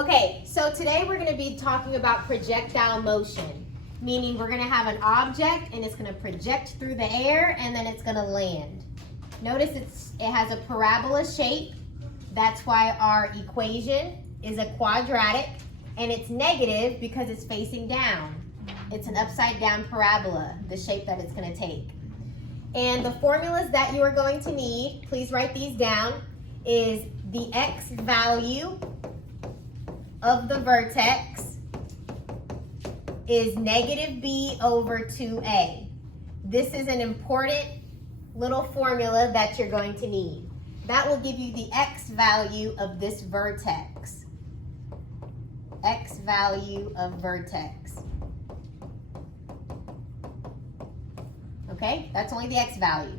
Okay, so today we're going to be talking about projectile motion, meaning we're going to have an object and it's going to project through the air and then it's going to land. Notice it has a parabola shape. That's why our equation is a quadratic, and it's negative because it's facing down. It's an upside down parabola, the shape that it's going to take. And the formulas that you are going to need, please write these down, is the x value of the vertex is negative b over 2a. This is an important little formula that you're going to need. That will give you the x value of this vertex. X value of vertex. Okay, that's only the x value.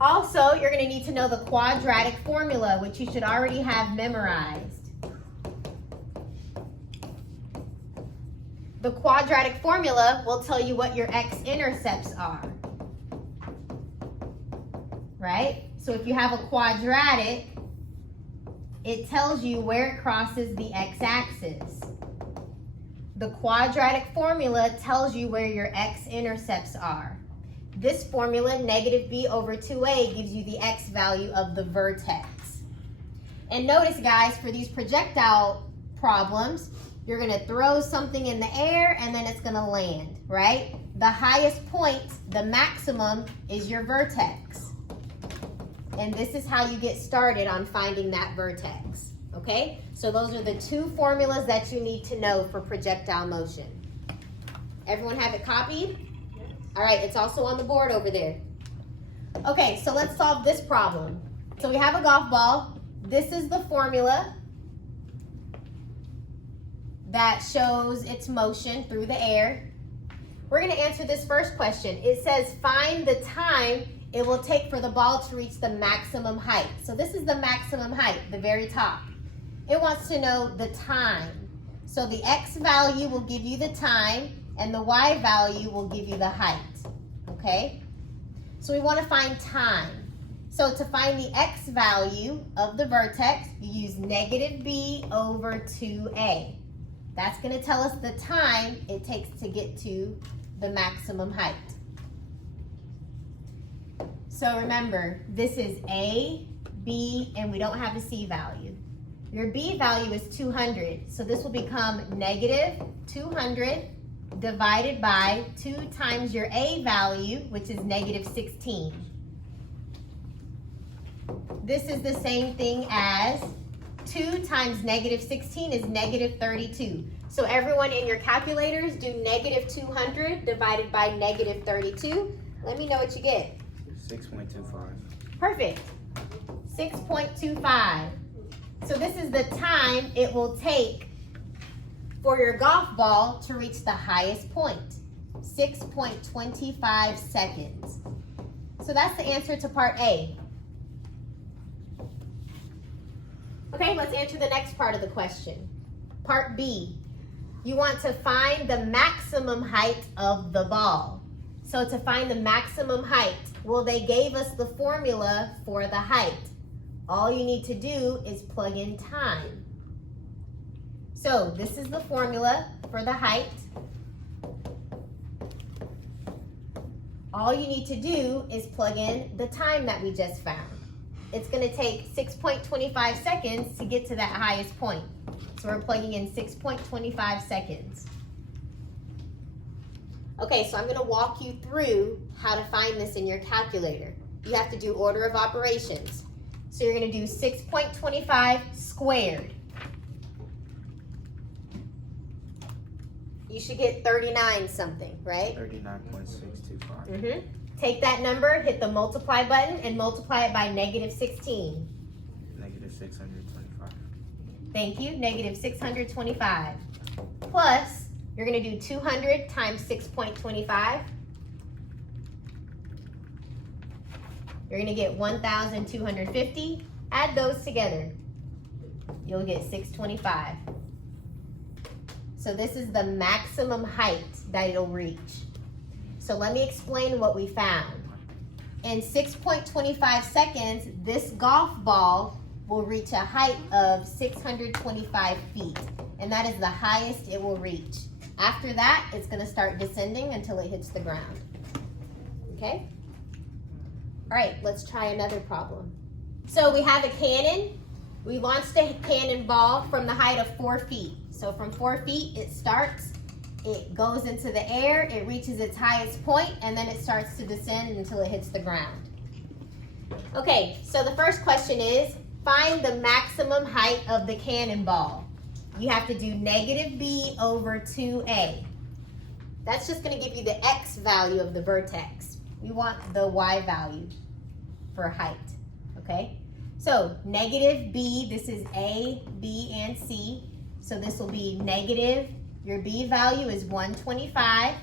Also, you're going to need to know the quadratic formula, which you should already have memorized. The quadratic formula will tell you what your x-intercepts are, right? So if you have a quadratic, it tells you where it crosses the x-axis. The quadratic formula tells you where your x-intercepts are. This formula, negative b over 2a, gives you the x value of the vertex. And notice, guys, for these projectile problems, you're going to throw something in the air and then it's going to land, right? The highest point, the maximum, is your vertex. And this is how you get started on finding that vertex, okay? So those are the two formulas that you need to know for projectile motion. Everyone have it copied? Yes. All right, it's also on the board over there. Okay, so let's solve this problem. So we have a golf ball. This is the formula that shows its motion through the air. We're going to answer this first question. It says find the time it will take for the ball to reach the maximum height. So this is the maximum height, the very top. It wants to know the time. So the x value will give you the time and the y value will give you the height, okay? So we want to find time. So to find the x value of the vertex, you use negative b over 2a. That's going to tell us the time it takes to get to the maximum height. So remember, this is A, B, and we don't have a C value. Your B value is 200, so this will become negative 200 divided by 2 times your A value, which is negative 16. This is the same thing as 2 times negative 16 is negative 32. So everyone in your calculators do negative 200 divided by negative 32. Let me know what you get. 6.25. Perfect. 6.25. So this is the time it will take for your golf ball to reach the highest point. 6.25 seconds. So that's the answer to part A. Okay, let's answer the next part of the question. Part B. You want to find the maximum height of the ball. So to find the maximum height, well, they gave us the formula for the height. All you need to do is plug in time. So this is the formula for the height. All you need to do is plug in the time that we just found. It's going to take 6.25 seconds to get to that highest point. So we're plugging in 6.25 seconds. Okay, so I'm going to walk you through how to find this in your calculator. You have to do order of operations. So you're going to do 6.25 squared. You should get 39 something, right? 39.625. Take that number, hit the multiply button, and multiply it by negative 16. Negative 625. Thank you, negative 625. Plus, you're going to do 200 times 6.25. You're going to get 1,250. Add those together. You'll get 625. So this is the maximum height that it'll reach. So let me explain what we found. In 6.25 seconds, this golf ball will reach a height of 625 feet. And that is the highest it will reach. After that, it's going to start descending until it hits the ground. Okay? All right, let's try another problem. So we have a cannon. We launched a cannonball from the height of 4 feet. So from 4 feet, it starts, it goes into the air, it reaches its highest point, and then it starts to descend until it hits the ground. Okay, so the first question is, find the maximum height of the cannonball. You have to do negative b over 2a. That's just going to give you the x value of the vertex. We want the y value for height, okay? So negative b, this is a, b, and c. So this will be negative, your b value is 125,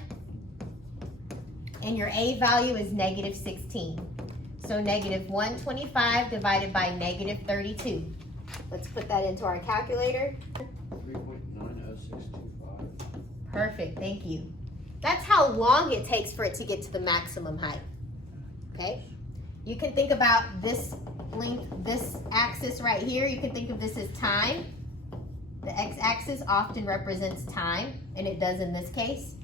and your a value is negative 16. So negative 125 divided by negative 32. Let's put that into our calculator. 3.90625. Perfect, thank you. That's how long it takes for it to get to the maximum height, okay? You can think about this length, this axis right here, you can think of this as time. The x-axis often represents time, and it does in this case.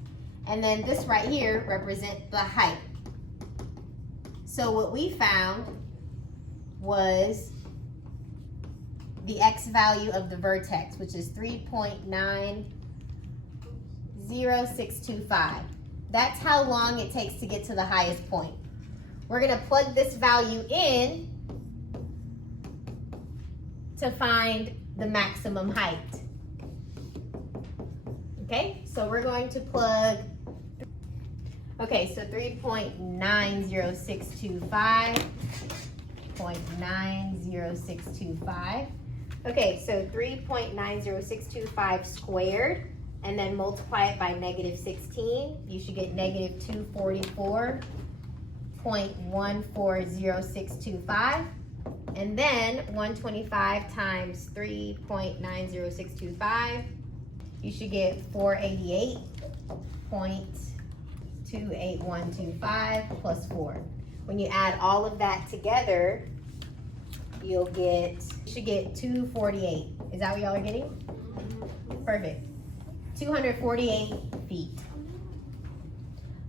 And then this right here represents the height. So what we found was the x value of the vertex, which is 3.90625. That's how long it takes to get to the highest point. We're going to plug this value in to find the maximum height. Okay, so we're going to plug, okay, so 3.90625, 0.90625. Okay, so 3.90625 squared, and then multiply it by negative 16. You should get negative 244.140625. And then 125 times 3.90625, you should get 488.28125 plus 4. When you add all of that together, you should get 248. Is that what y'all are getting? Perfect. 248 feet.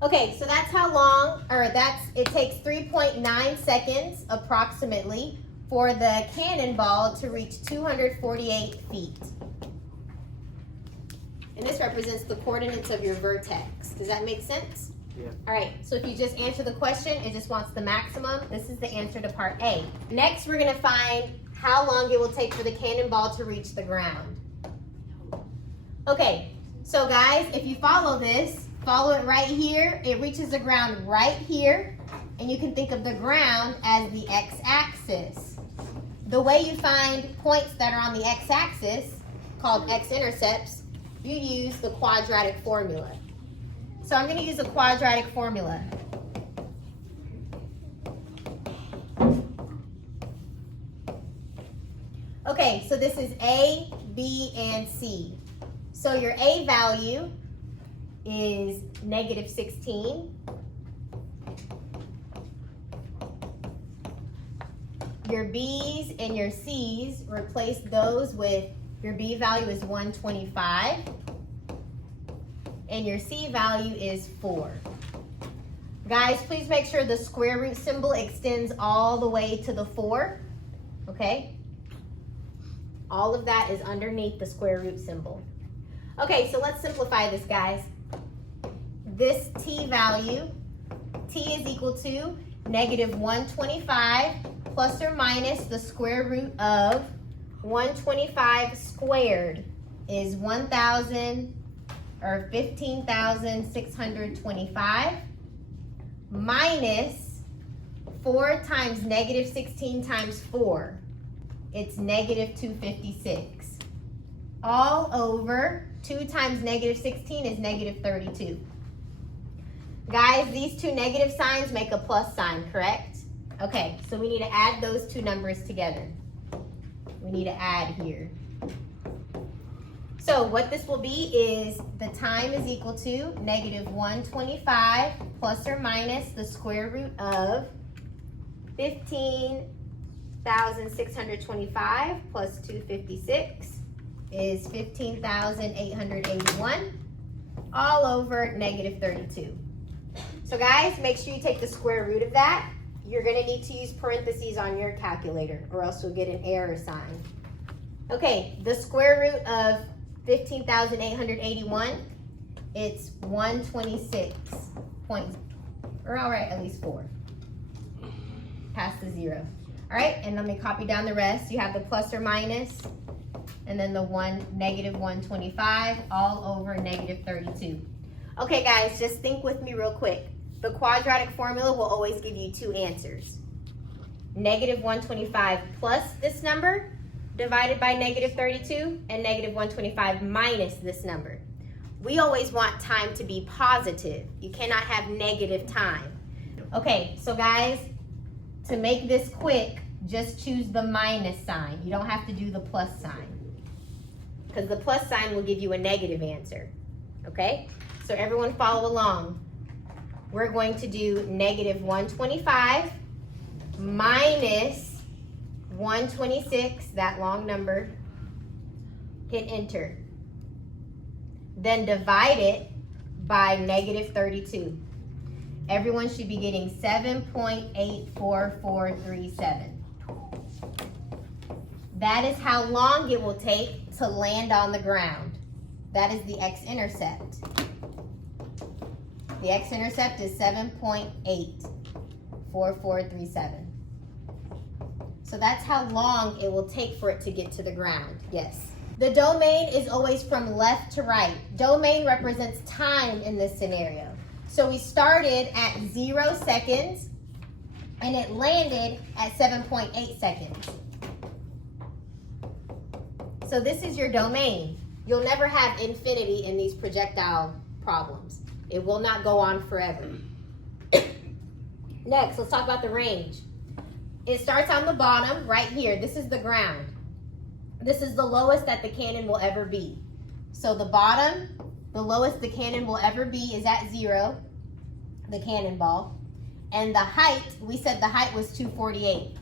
Okay, so that's how long, it takes 3.9 seconds approximately for the cannonball to reach 248 feet. And this represents the coordinates of your vertex. Does that make sense? Yeah. All right, so if you just answer the question, it just wants the maximum. This is the answer to part A. Next, we're gonna find how long it will take for the cannonball to reach the ground. Okay, so guys, if you follow this, follow it right here. It reaches the ground right here, and you can think of the ground as the x-axis. The way you find points that are on the x-axis, called x-intercepts, you use the quadratic formula. So I'm going to use a quadratic formula. Okay, so this is A, B, and C. So your A value is negative 16. Your B's and your C's, replace those with your B value is 125. And your C value is 4. Guys, please make sure the square root symbol extends all the way to the 4. Okay? All of that is underneath the square root symbol. Okay, so let's simplify this, guys. This T value, T is equal to negative 125 plus or minus the square root of 125 squared is 15,625 minus 4 times negative 16 times 4. It's negative 256. All over 2 times negative 16 is negative 32. Guys, these two negative signs make a plus sign, correct? Okay, so we need to add those two numbers together. We need to add here. So what this will be is the time is equal to negative 125 plus or minus the square root of 15 15,625 plus 256 is 15,881 all over negative 32. So guys, make sure you take the square root of that. You're gonna need to use parentheses on your calculator or else you'll get an error sign. Okay, the square root of 15,881, it's 126 point, or I'll write at least 4 past the 0. All right, and let me copy down the rest. You have the plus or minus, and then the negative 125 all over negative 32. Okay guys, just think with me real quick. The quadratic formula will always give you 2 answers. Negative 125 plus this number divided by negative 32, and negative 125 minus this number. We always want time to be positive. You cannot have negative time. Okay, so guys, to make this quick, just choose the minus sign. You don't have to do the plus sign, because the plus sign will give you a negative answer. Okay, so everyone follow along. We're going to do negative 125 minus 126, that long number. Hit enter. Then divide it by negative 32. Everyone should be getting 7.84437. That is how long it will take to land on the ground. That is the x-intercept. The x-intercept is 7.84437. So that's how long it will take for it to get to the ground, yes. The domain is always from left to right. Domain represents time in this scenario. So we started at 0 seconds and it landed at 7.8 seconds. So this is your domain. You'll never have infinity in these projectile problems. It will not go on forever. Next, let's talk about the range. It starts on the bottom right here. This is the ground. This is the lowest that the cannon will ever be. So the bottom, the lowest the cannon will ever be is at 0, the cannonball. And the height, we said the height was 248.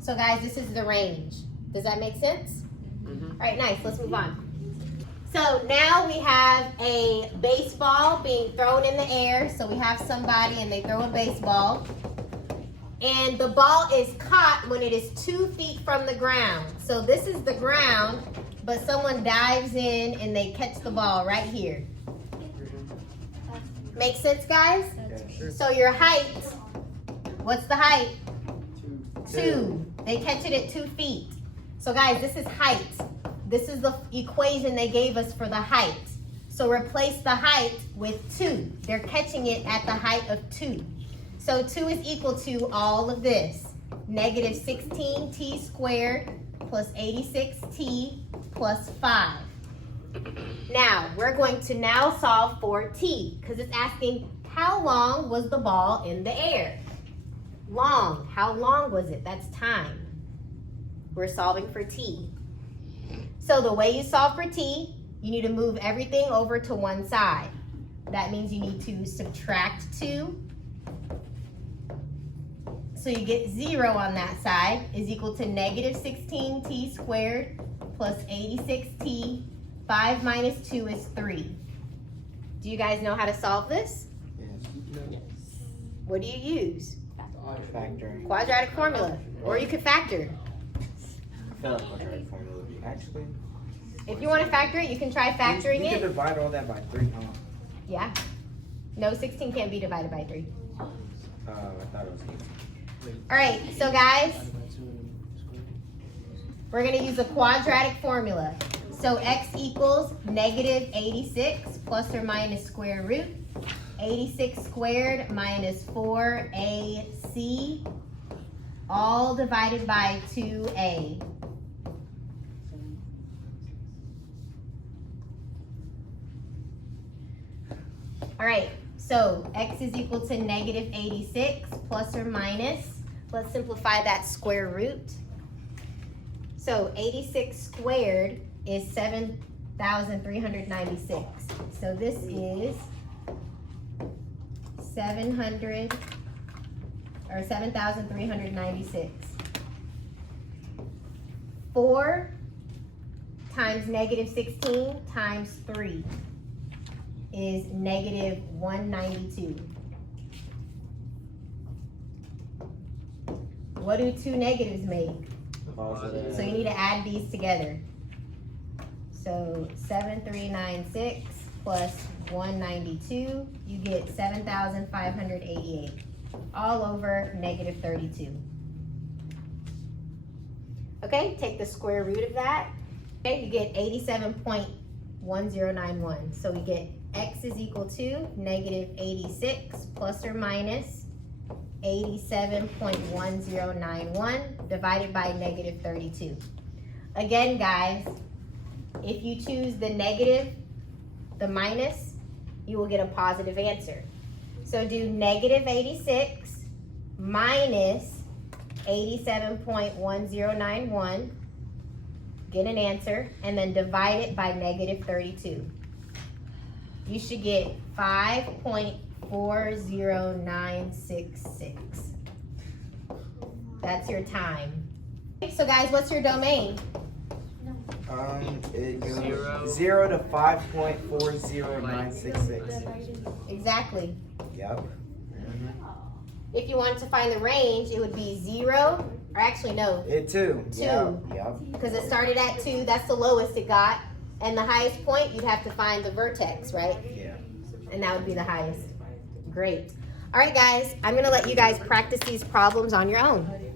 So guys, this is the range. Does that make sense? Mm-hmm. All right, nice, let's move on. So now we have a baseball being thrown in the air. So we have somebody and they throw a baseball. And the ball is caught when it is 2 feet from the ground. So this is the ground, but someone dives in and they catch the ball right here. Make sense, guys? So your height, what's the height? 2. They catch it at 2 feet. So guys, this is height. This is the equation they gave us for the height. So replace the height with 2. They're catching it at the height of 2. So 2 is equal to all of this. Negative 16t squared plus 86t plus 5. Now, we're going to now solve for t, because it's asking how long was the ball in the air? Long. How long was it? That's time. We're solving for t. So the way you solve for t, you need to move everything over to one side. That means you need to subtract 2. So you get 0 on that side is equal to negative 16t squared plus 86t. 5 minus 2 is 3. Do you guys know how to solve this? Yes. What do you use? Factoring. Quadratic formula. Or you could factor. I feel like quadratic formula would be actually. If you want to factor it, you can try factoring you it. You can divide all that by 3, huh? Yeah. No, 16 can't be divided by 3. I thought it was 8. All right, so guys, we're going to use a quadratic formula. So x equals negative 86 plus or minus square root. 86 squared minus 4ac, all divided by 2a. All right, so x is equal to negative 86 plus or minus. Let's simplify that square root. So 86 squared is 7,396. So this is 796 or 7,396. 4 times negative 16 times 3 is negative 192. What do two negatives make? Positive. So you need to add these together. So 7,396 plus 192, you get 7,588, all over negative 32. Okay, take the square root of that. Okay, you get 87.1091. So we get x is equal to negative 86 plus or minus 87.1091 divided by negative 32. Again, guys, if you choose the negative, the minus, you will get a positive answer. So do negative 86 minus 87.1091, get an answer, and then divide it by negative 32. You should get 5.40966. That's your time. So guys, what's your domain? It goes 0 to 5.40966. Exactly. Yep. If you wanted to find the range, it would be 0, or actually no, It too. 2. Yep. Because it started at 2, that's the lowest it got. And the highest point, you'd have to find the vertex, right? Yeah. And that would be the highest. Great. All right, guys, I'm going to let you guys practice these problems on your own.